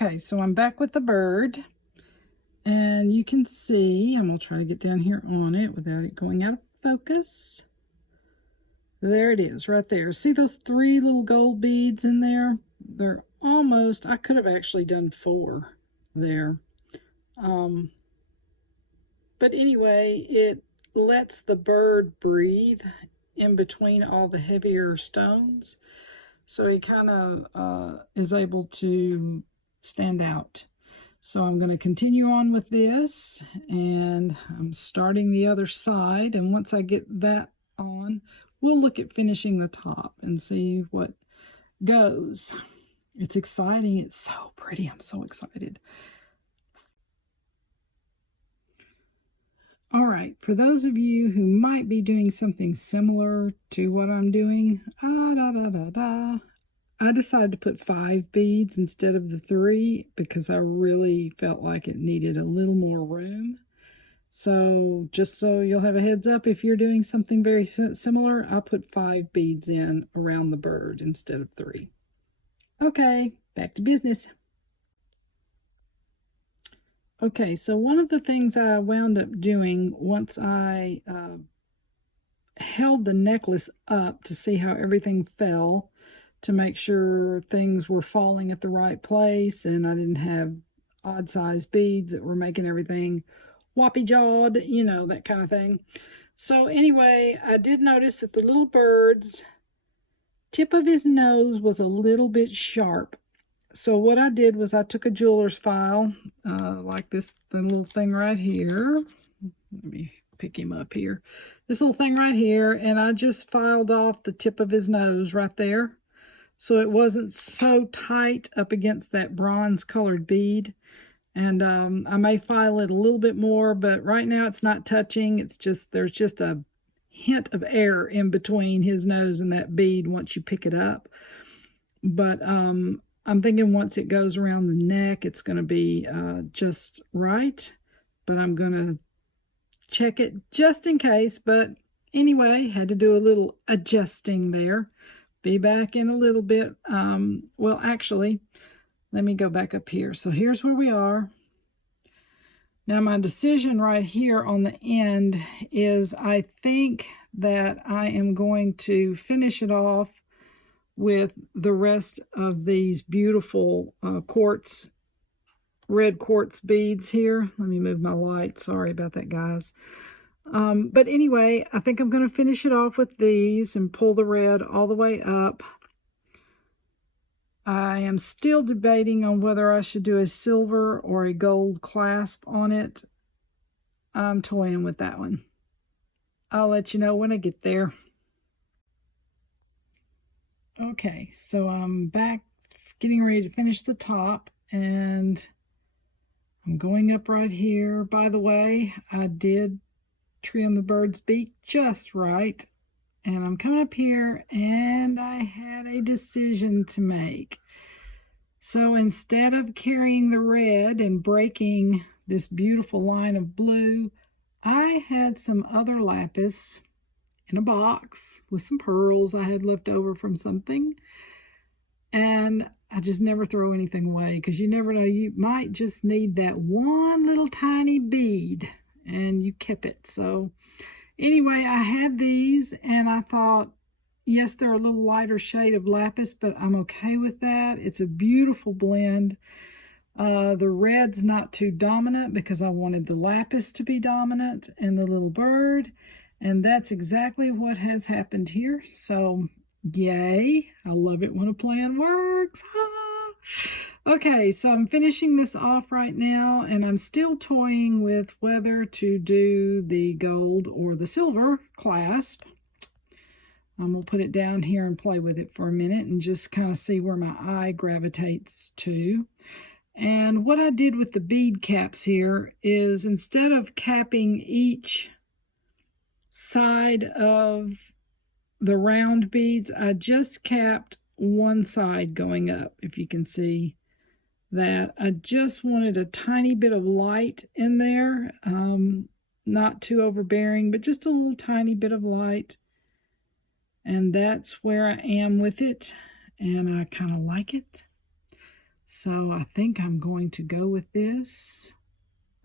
Okay, so I'm back with the bird, and you can see, I'm going to try to get down here on it without it going out of focus. There it is, right there. See those 3 little gold beads in there? They're almost, I could have actually done 4 there. But anyway, it lets the bird breathe in between all the heavier stones. So he kind of is able to stand out. So I'm going to continue on with this, and I'm starting the other side, and once I get that on, we'll look at finishing the top and see what goes. It's exciting. It's so pretty. I'm so excited. All right, for those of you who might be doing something similar to what I'm doing, I decided to put 5 beads instead of the 3 because I really felt like it needed a little more room. So just so you'll have a heads up, if you're doing something very similar, I put 5 beads in around the bird instead of 3. Okay, back to business. Okay, so one of the things I wound up doing once I held the necklace up to see how everything fell, to make sure things were falling at the right place and I didn't have odd sized beads that were making everything whoppy jawed, you know, that kind of thing. So anyway, I did notice that the little bird's tip of his nose was a little bit sharp. So what I did was I took a jeweler's file, like this little thing right here. Let me pick him up here. This little thing right here, and I just filed off the tip of his nose right there. So it wasn't so tight up against that bronze colored bead. And I may file it a little bit more, but right now it's not touching. It's just, there's just a hint of air in between his nose and that bead once you pick it up. But I'm thinking once it goes around the neck, it's going to be just right. But I'm going to check it just in case. But anyway, had to do a little adjusting there. Be back in a little bit. Well, actually, let me go back up here. So here's where we are. Now my decision right here on the end is I think that I am going to finish it off with the rest of these beautiful red quartz beads here. Let me move my light. Sorry about that, guys. But anyway, I think I'm going to finish it off with these and pull the red all the way up. I am still debating on whether I should do a silver or a gold clasp on it. I'm toying with that one. I'll let you know when I get there. Okay, so I'm back getting ready to finish the top, and I'm going up right here. By the way, I did trim the bird's beak just right, and I'm coming up here, and I had a decision to make. So instead of carrying the red and breaking this beautiful line of blue, I had some other lapis in a box with some pearls I had left over from something, and I just never throw anything away because you never know, you might just need that one little tiny bead, and you kept it. So anyway, I had these, and I thought, yes, they're a little lighter shade of lapis, but I'm okay with that. It's a beautiful blend. The red's not too dominant because I wanted the lapis to be dominant and the little bird, and that's exactly what has happened here. So yay, I love it when a plan works. Okay, so I'm finishing this off right now, and I'm still toying with whether to do the gold or the silver clasp. I'm going to put it down here and play with it for a minute and just kind of see where my eye gravitates to. And what I did with the bead caps here is, instead of capping each side of the round beads, I just capped one side going up. If you can see that, I just wanted a tiny bit of light in there, not too overbearing, but just a little tiny bit of light. And that's where I am with it, and I kind of like it. So I think I'm going to go with this.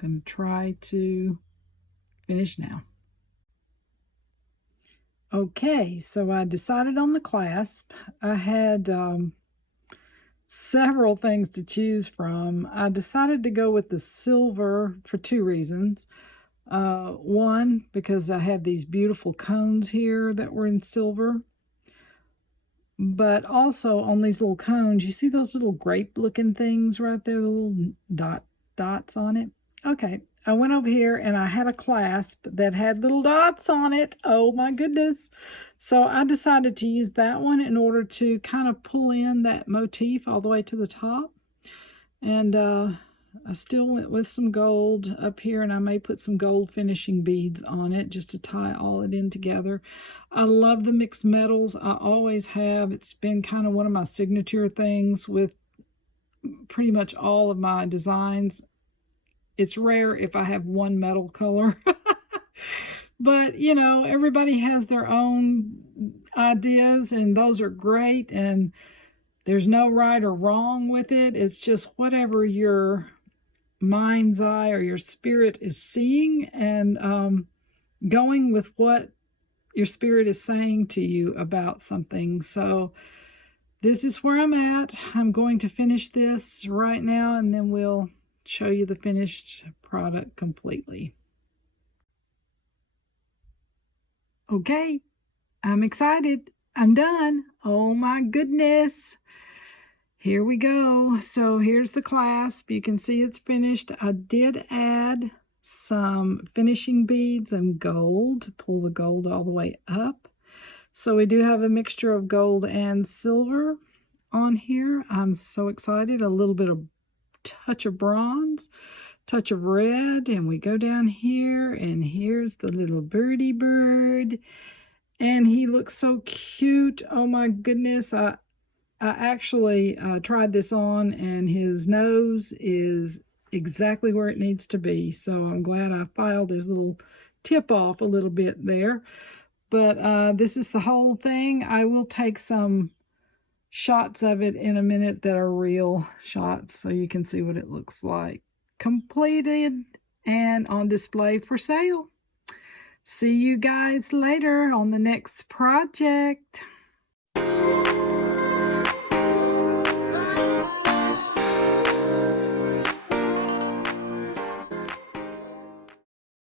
I'm going to try to finish now. Okay, so I decided on the clasp. I had several things to choose from. I decided to go with the silver for two reasons. One, because I had these beautiful cones here that were in silver. But also on these little cones, you see those little grape-looking things right there, the little dots on it? Okay, I went over here and I had a clasp that had little dots on it. Oh my goodness. So I decided to use that one in order to kind of pull in that motif all the way to the top. And I still went with some gold up here, and I may put some gold finishing beads on it just to tie all it in together. I love the mixed metals. I always have. It's been kind of one of my signature things with pretty much all of my designs. It's rare if I have one metal color. But, you know, everybody has their own ideas, and those are great, and there's no right or wrong with it. It's just whatever your mind's eye or your spirit is seeing, and going with what your spirit is saying to you about something. So this is where I'm at. I'm going to finish this right now, and then we'll show you the finished product completely. Okay, I'm excited. I'm done. Oh my goodness. Here we go. So here's the clasp. You can see it's finished. I did add some finishing beads and gold to pull the gold all the way up. So we do have a mixture of gold and silver on here. I'm so excited. A little bit of touch of bronze, touch of red, and we go down here, and here's the little birdie bird, and he looks so cute. Oh my goodness. I actually tried this on, and his nose is exactly where it needs to be. So I'm glad I filed his little tip off a little bit there. But this is the whole thing. I will take some shots of it in a minute that are real shots so you can see what it looks like. Completed and on display for sale. See you guys later on the next project.